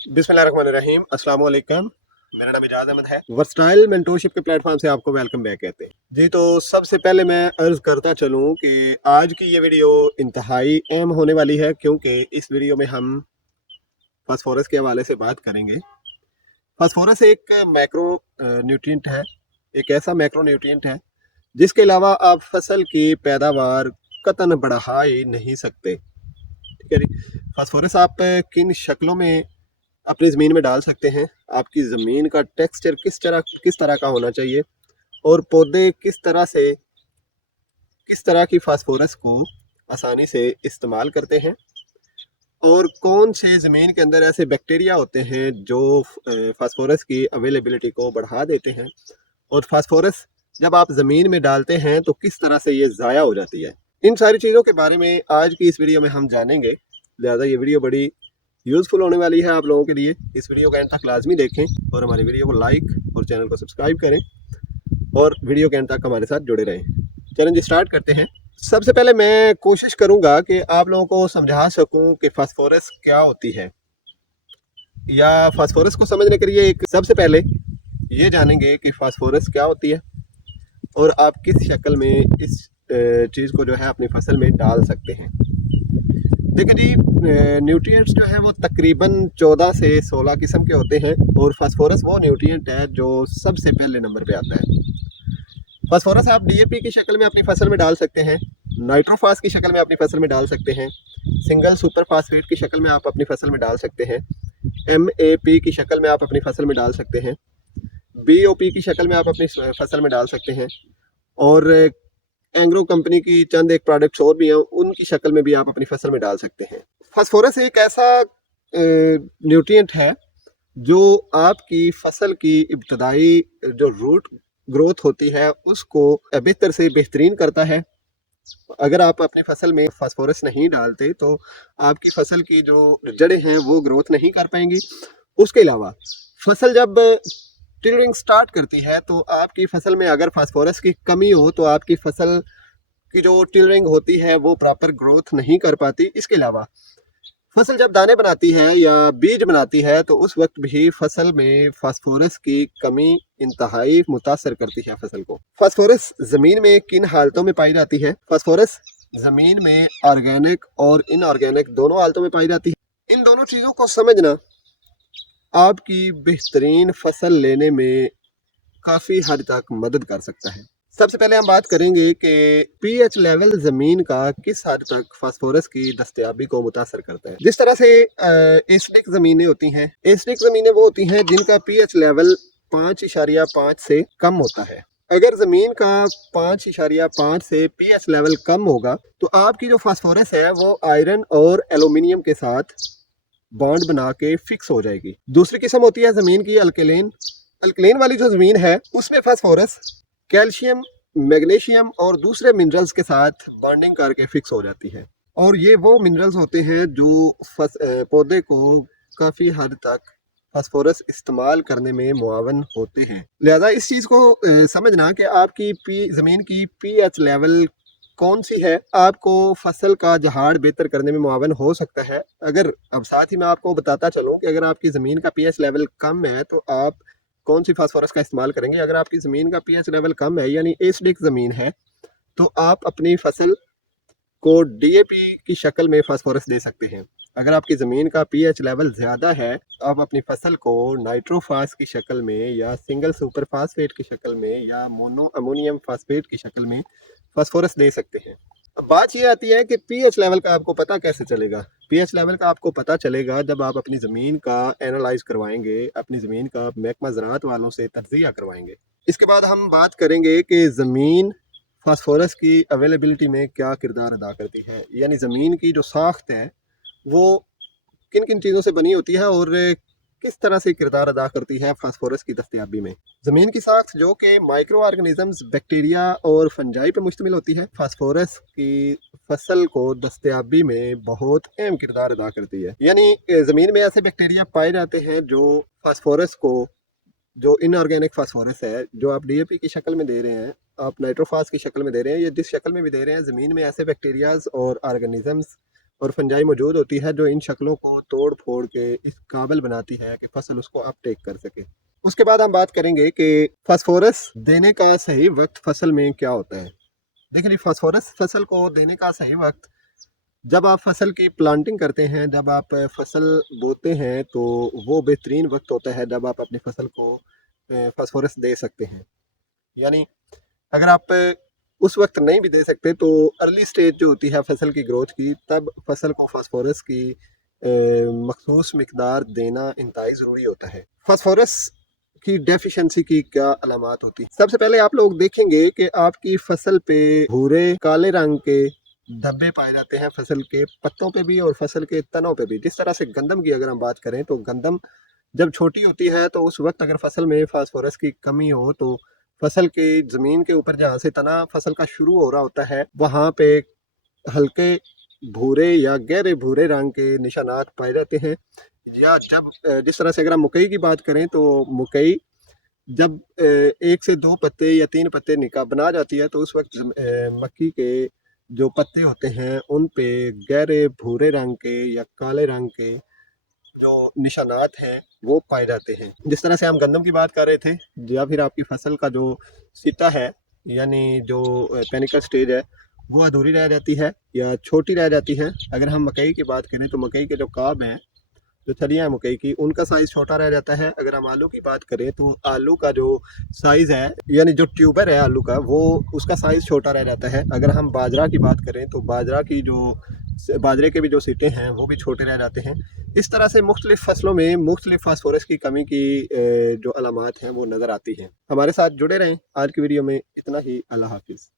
बिस्मिल्लाहिर्रहमानिर्रहीम अस्सलाम वालेकुम। मेरा नाम इजाज़ अहमद है। वर्सटाइल मेंटोरशिप के प्लेटफॉर्म से आपको वेलकम बैक कहते हैं जी। तो सबसे पहले मैं अर्ज़ करता चलूँ कि आज की ये वीडियो इंतहाई अहम होने वाली है, क्योंकि इस वीडियो में हम फास्फोरस के हवाले से बात करेंगे। फास्फोरस एक मैक्रो न्यूट्रिएंट है, एक ऐसा मैक्रो न्यूट्रिएंट है जिसके अलावा आप फसल की पैदावार कतन बढ़ा ही नहीं सकते। ठीक है जी। फास्फोरस आप किन शक्लों में अपनी ज़मीन में डाल सकते हैं, आपकी ज़मीन का टेक्सचर किस तरह का होना चाहिए, और पौधे किस तरह की फास्फोरस को आसानी से इस्तेमाल करते हैं, और कौन से ज़मीन के अंदर ऐसे बैक्टीरिया होते हैं जो फास्फोरस की अवेलेबिलिटी को बढ़ा देते हैं, और फास्फोरस जब आप ज़मीन में डालते हैं तो किस तरह से ये ज़ाया हो जाती है। इन सारी चीज़ों के बारे में आज की इस वीडियो में हम जानेंगे। लिहाजा ये वीडियो बड़ी यूज़फुल होने वाली है आप लोगों के लिए। इस वीडियो का एंड तक लाजमी देखें और हमारी वीडियो को लाइक और चैनल को सब्सक्राइब करें, और वीडियो के एंड तक हमारे साथ जुड़े रहें। चलें जी, स्टार्ट करते हैं। सबसे पहले मैं कोशिश करूंगा कि आप लोगों को समझा सकूं कि फास्फोरस क्या होती है, या फास्फोरस को समझने के लिए एक सबसे पहले ये जानेंगे कि फास्फोरस क्या होती है और आप किस शक्ल में इस चीज़ को जो है अपनी फसल में डाल सकते हैं। देखिए जी, न्यूट्रिएंट्स जो है वो तकरीबन 14 से 16 किस्म के होते हैं, और फास्फोरस वो न्यूट्रिएंट है जो सबसे पहले नंबर पे आता है। फास्फोरस आप डीएपी की शक्ल में अपनी फसल में डाल सकते हैं, नाइट्रोफास की शक्ल में अपनी फसल में डाल सकते हैं, सिंगल सुपर फास्फेट की शक्ल में आप अपनी फसल में डाल सकते हैं, एमएपी की शक्ल में आप अपनी फसल में डाल सकते हैं, बीओपी की शक्ल में आप अपनी फसल में डाल सकते हैं, और एंग्रो कंपनी की चंद एक प्रोडक्ट्स और भी हैं, उनकी शक्ल में भी आप अपनी फसल में डाल सकते हैं। फास्फोरस एक ऐसा न्यूट्रिएंट है जो आपकी फसल की इब्तदाई जो रूट ग्रोथ होती है उसको बेहतर से बेहतरीन करता है। अगर आप अपनी फसल में फास्फोरस नहीं डालते तो आपकी फसल की जो जड़ें हैं वो ग्रोथ नहीं कर पाएंगी। उसके अलावा फसल जब टिलरिंग स्टार्ट करती है तो आपकी फसल में अगर फास्फोरस की कमी हो तो आपकी फसल की जो टिलरिंग होती है वो प्रॉपर ग्रोथ नहीं कर पाती। इसके अलावा फसल जब दाने बनाती है या बीज बनाती है तो उस वक्त भी फसल में फास्फोरस की कमी इंतहाई मुतासर करती है फसल को। फास्फोरस जमीन में किन हालतों में पाई जाती है? फास्फोरस जमीन में ऑर्गेनिक और इनऑर्गेनिक दोनों हालतों में पाई जाती है। इन दोनों चीज़ों को समझना आपकी बेहतरीन फसल लेने में काफ़ी हद तक मदद कर सकता है। सबसे पहले हम बात करेंगे कि पीएच लेवल ज़मीन का किस हद तक फास्फोरस की दस्तयाबी को मुतासर करता है। जिस तरह से एसिडिक ज़मीनें होती हैं, एसिडिक ज़मीनें वो होती हैं जिनका पीएच लेवल 5.5 से कम होता है। अगर ज़मीन का 5.5 से पीएच लेवल कम होगा तो आपकी जो फास्फोरस है वो आयरन और एल्यूमिनियम के साथ बॉन्ड बना के फिक्स हो जाएगी। दूसरी किस्म होती है ज़मीन की अल्कलेन। अल्कलेन वाली जो ज़मीन है उसमें फास्फोरस कैल्शियम, मैग्नीशियम और दूसरे मिनरल्स के साथ बॉन्डिंग करके फिक्स हो जाती है, और ये वो मिनरल्स होते हैं जो पौधे को काफ़ी हद तक फास्फोरस इस्तेमाल करने में मुआवन होते हैं। लिहाजा इस चीज़ को समझना कि आपकी ज़मीन की पीएच लेवल कौन सी है आपको फसल का जहाड़ बेहतर करने में मुआवन हो सकता है। अगर अब साथ ही मैं आपको बताता चलूँ कि अगर आपकी ज़मीन का पीएच लेवल कम है तो आप कौन सी फास्फोरस का इस्तेमाल करेंगे। अगर आपकी ज़मीन का पीएच लेवल कम है यानी एसिडिक ज़मीन है तो आप अपनी फसल को डीएपी की शक्ल में फास्फोरस दे सकते हैं। अगर आपकी ज़मीन का पीएच लेवल ज़्यादा है तो आप अपनी फसल को नाइट्रोफास की शक्ल में या सिंगल सुपर फास्फेट की शक्ल में या मोनो अमोनियम फास्फेट की शक्ल में फास्फोरस दे सकते हैं। अब बात ये आती है कि पीएच लेवल का आपको पता कैसे चलेगा। पीएच लेवल का आपको पता चलेगा जब आप अपनी ज़मीन का एनालाइज करवाएंगे, अपनी ज़मीन का महकमा ज़राअत वालों से तज्ज़िया करवाएंगे। इसके बाद हम बात करेंगे कि ज़मीन फास्फोरस की अवेलेबिलिटी में क्या किरदार अदा करती है, यानी ज़मीन की जो साख्त है वो किन किन चीज़ों से बनी होती है और किस तरह से किरदार अदा करती है फास्फोरस की दस्तयाबी में। ज़मीन की साख्त जो कि माइक्रो ऑर्गेनिजम्स, बैक्टीरिया और फंजाई पर मुश्तमिल होती है, फास्फोरस की फसल को दस्तयाबी में बहुत अहम किरदार अदा करती है। यानी ज़मीन में ऐसे बैक्टीरिया पाए जाते हैं जो फास्फोरस को, जो इनऑर्गेनिक फास्फोरस है जो आप डीएपी की शक्ल में दे रहे हैं, आप नाइट्रोफास की शक्ल में दे रहे हैं, या जिस शक्ल में भी दे रहे हैं, ज़मीन में ऐसे बैक्टीरियाज और ऑर्गेनिजम्स और फंजाई मौजूद होती है जो इन शक्लों को तोड़ फोड़ के इस काबिल बनाती है कि फसल उसको अपटेक कर सके। उसके बाद हम बात करेंगे कि फास्फोरस देने का सही वक्त फसल में क्या होता है। देखिए, फास्फोरस फसल को देने का सही वक्त जब आप फसल की प्लांटिंग करते हैं, जब आप फसल बोते हैं, तो वो बेहतरीन वक्त होता है जब आप अपनी फसल को फास्फोरस दे सकते हैं। यानी अगर आप उस वक्त नहीं भी दे सकते तो अर्ली स्टेज जो होती है फसल की ग्रोथ की, तब फसल को फास्फोरस की मखसूस मिकदार देना इंतहाई ज़रूरी होता है। फास्फोरस की डेफिशिएंसी की क्या अलामात होती है? सबसे पहले आप लोग देखेंगे कि आपकी फसल पे भूरे काले रंग के धब्बे पाए जाते हैं, फसल के पत्तों पे भी और फसल के तनों पे भी। जिस तरह से गंदम की अगर हम बात करें तो गंदम जब छोटी होती है तो उस वक्त अगर फसल में फास्फोरस की कमी हो तो फसल की ज़मीन के ऊपर जहाँ से तना फसल का शुरू हो रहा होता है वहाँ पे हल्के भूरे या गहरे भूरे रंग के निशानात पाए जाते हैं। या जब जिस तरह से अगर हम मकई की बात करें तो मकई जब 1 से 2 पत्ते या 3 पत्ते निकाह बना जाती है तो उस वक्त मक्की के जो पत्ते होते हैं उन पे गहरे भूरे रंग के या काले रंग के जो निशानात हैं वो पाए जाते हैं। जिस तरह से हम गंदम की बात कर रहे थे, या फिर आपकी फसल का जो सिटा है यानी जो पेनिकल स्टेज है वो अधूरी रह जाती है या छोटी रह जाती है। अगर हम मकई की बात करें तो मकई के जो काब हैं, जो छलियाँ हैं मकई की, उनका साइज़ छोटा रह जाता है। अगर हम आलू की बात करें तो आलू का जो साइज़ है यानी जो ट्यूबर है आलू का, वो उसका साइज़ छोटा रह जाता है। अगर हम बाजरा की बात करें तो बाजरे के भी जो सिटे हैं वो भी छोटे रह जाते हैं। इस तरह से मुख्तलिफ फसलों में मुख्तलिफ फास्फोरस की कमी की जो अलामात हैं वो नज़र आती हैं। हमारे साथ जुड़े रहें। आज की वीडियो में इतना ही। अल्लाह हाफिज़।